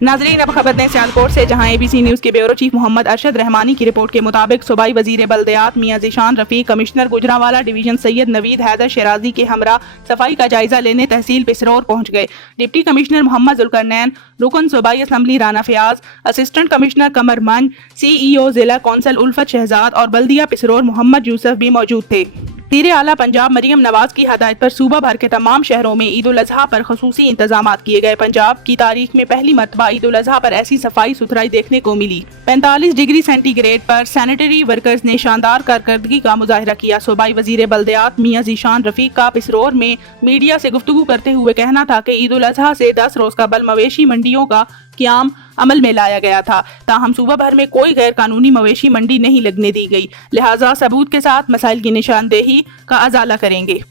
नाजरीन, अब खबर दें सियालकोट से, जहां ABC न्यूज के ब्यूरो चीफ मोहम्मद अरशद रहमानी की रिपोर्ट के मुताबिक सूबाई वजीर बल्दियात मियां ज़ीशान रफीक, कमिश्नर गुजरांवाला डिवीजन सैयद नवीद हैदर शराजी के हमरा सफाई का जायजा लेने तहसील पिसरौर पहुंच गए। डिप्टी कमिश्नर मोहम्मद जुल्करनैन, रुकन सूबाई assembly Rana Fayaz, assistant commissioner Qamar Manj, CEO जिला कौंसल उल्फत शहजाद और बल्दिया पिसरौर मोहम्मद यूसुफ भी मौजूद थे। वज़ीर आला पंजाब मरियम नवाज की हदायत पर सूबा भर के तमाम शहरों में ईद उल अजहा पर खसूसी इंतजामात किए गए। पंजाब की तारीख में पहली मरतबा ईद उल अजहा पर ऐसी सफाई सुथराई देखने को मिली। 45 डिग्री सेंटीग्रेड पर सैनिटरी वर्कर्स ने शानदार कारकर्दगी का मुजाहिरा किया। सूबाई वजीर बल्दियात मियां ज़ीशान रफीक का पिसरौर में मीडिया से गुफ्तगू करते हुए कहना था कि ईद उल अजहा से 10 रोज कबल मवेशी मंडियों का क़याम अमल में लाया गया था, ताहम सूबा भर में कोई गैर कानूनी मवेशी मंडी नहीं लगने दी गई, लिहाजा सबूत के साथ मसाइल की निशानदेही का अजाला करेंगे।